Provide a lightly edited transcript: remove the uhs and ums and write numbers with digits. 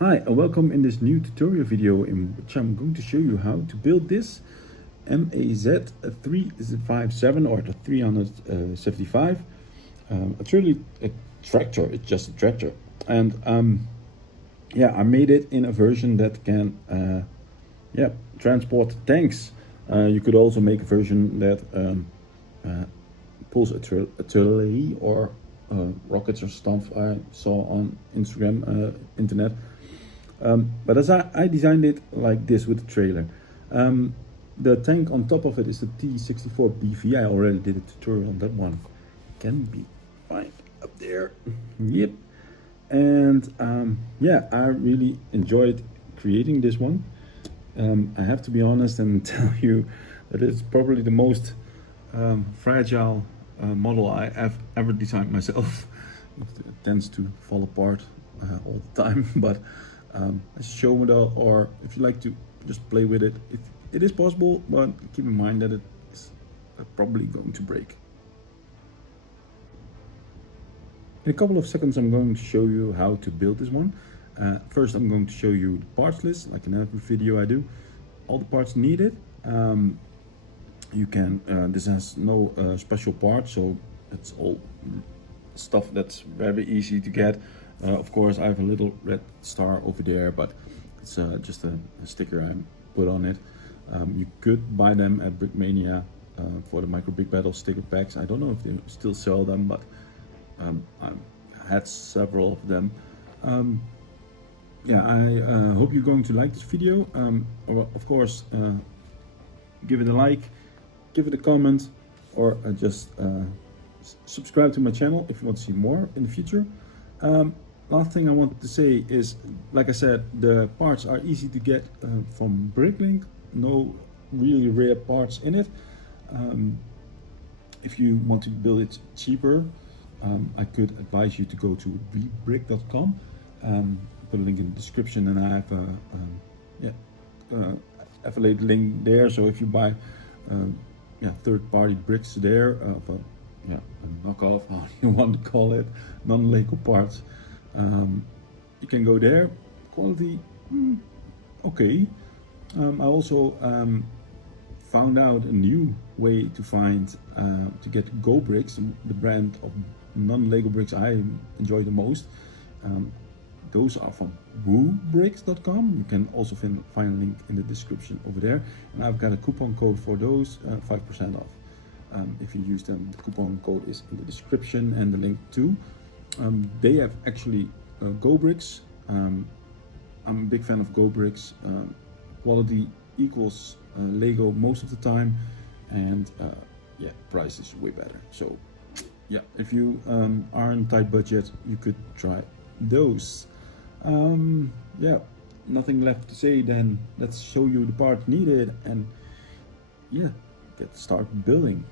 Hi and welcome in this new tutorial video in which I'm going to show you how to build this MAZ-357 or the 375. It's really a tractor, it's just a tractor. And yeah, I made it in a version that can transport tanks. You could also make a version that pulls a trolley or rockets or stuff I saw on Instagram, internet. But as I designed it like this with the trailer. The tank on top of it is the T64BV. I already did a tutorial on that one. Can be found up there. Yep. And yeah, I really enjoyed creating this one. I have to be honest and tell you that it's probably the most fragile model I have ever designed myself. It tends to fall apart all the time, but as a show model, or if you like to just play with it, it is possible, but keep in mind that it is probably going to break. In a couple of seconds I'm going to show you how to build this one. First I'm going to show you the parts list, like in every video I do. All the parts needed. You can, this has no special parts, so it's all stuff that's very easy to get. Of course I have a little red star over there, but it's just a sticker I put on it. You could buy them at Brickmania for the Micro Big Battle sticker packs. I don't know if they still sell them, but I had several of them. Yeah, I hope you're going to like this video. Of course, give it a like, give it a comment, or just subscribe to my channel if you want to see more in the future. Last thing I wanted to say is, like I said, the parts are easy to get from Bricklink. No really rare parts in it. If you want to build it cheaper, I could advise you to go to vbrick.com. Put a link in the description, and I have a affiliate link there. So if you buy third-party bricks there, a knockoff, how you want to call it, non-Lego parts, you can go there. Quality, okay. I also found out a new way to find to get Go bricks, the brand of non-Lego bricks I enjoy the most. Those are from woobricks.com. You can also find a link in the description over there. And I've got a coupon code for those, 5% off. If you use them, the coupon code is in the description and the link too. They have actually Go bricks. I'm a big fan of Go bricks. Quality equals Lego most of the time, and yeah, price is way better. So yeah, if you are on a tight budget, you could try those. Yeah, nothing left to say then. Let's show you the part needed and yeah, get start building.